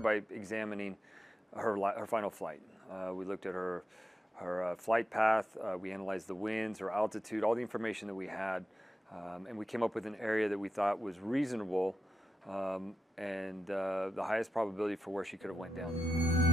started by examining her final flight. We looked at her flight path, we analyzed the winds, her altitude, all the information that we had, and we came up with an area that we thought was reasonable and the highest probability for where she could have went down.